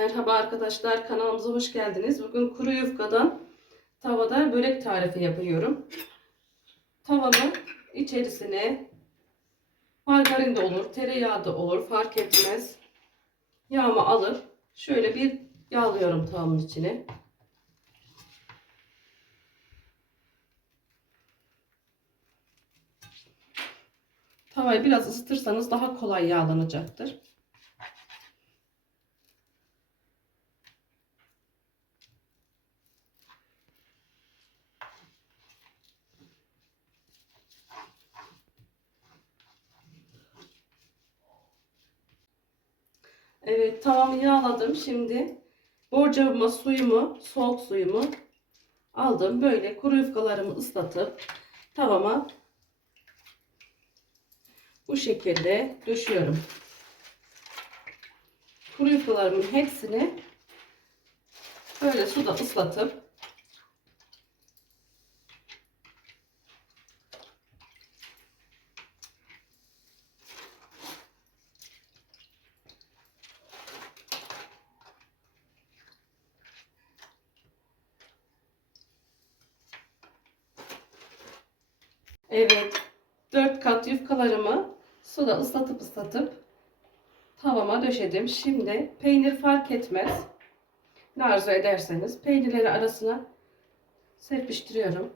Merhaba arkadaşlar kanalımıza hoş geldiniz. Bugün kuru yufkadan tavada börek tarifi yapıyorum. Tavamı içerisine margarin de olur, tereyağı da olur fark etmez. Yağımı alıp şöyle bir yağlıyorum tavamın içine. Tavayı biraz ısıtırsanız daha kolay yağlanacaktır. Evet tavamı yağladım. Şimdi borcamıma suyumu, soğuk suyumu aldım. Böyle kuru yufkalarımı ıslatıp tavama bu şekilde döşüyorum. Kuru yufkalarımın hepsini böyle suda ıslatıp Evet. 4 kat yufkalarımı suda ıslatıp ıslatıp tavama döşedim. Şimdi peynir fark etmez. Ne arzu ederseniz peynirleri arasına serpiştiriyorum.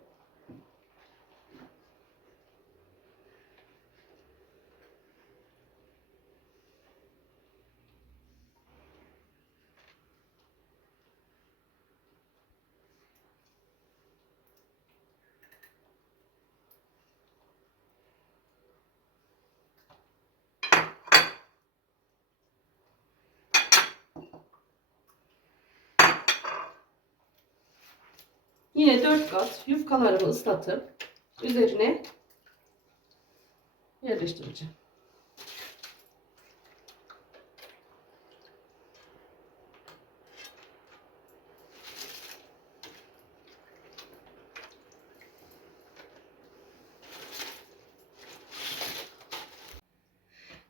Yine 4 kat yufkalarımı ıslatıp üzerine yerleştireceğim.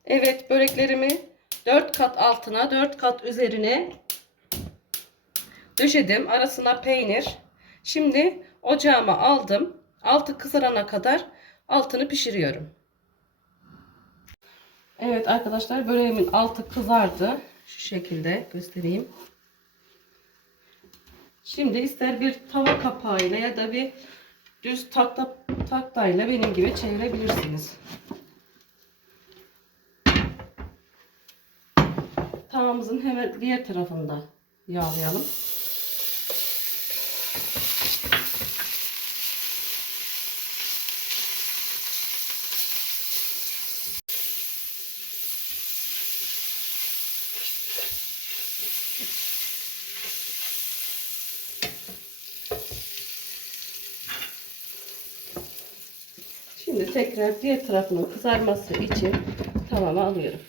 Evet böreklerimi 4 kat altına 4 kat üzerine döşedim. Arasına peynir. Şimdi ocağıma aldım. Altı kızarana kadar altını pişiriyorum. Evet arkadaşlar böreğimin altı kızardı. Şu şekilde göstereyim. Şimdi ister bir tava kapağıyla ya da bir düz takta, taktayla benim gibi çevirebilirsiniz. Tavamızın hemen diğer tarafında yağlayalım. Şimdi tekrar diğer tarafının kızarması için tavama alıyorum.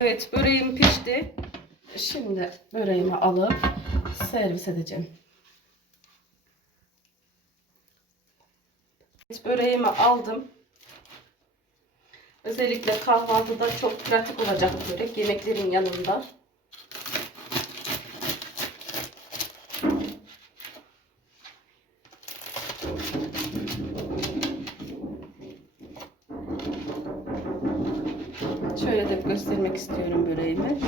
Evet böreğim pişti. Şimdi böreğimi alıp servis edeceğim. Evet, böreğimi aldım. Özellikle kahvaltıda çok pratik olacak börek yemeklerin yanında. Şöyle de göstermek istiyorum böreğimi.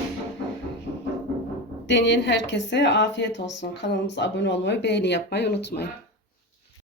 Deneyen herkese afiyet olsun. Kanalımıza abone olmayı, beğeni yapmayı unutmayın.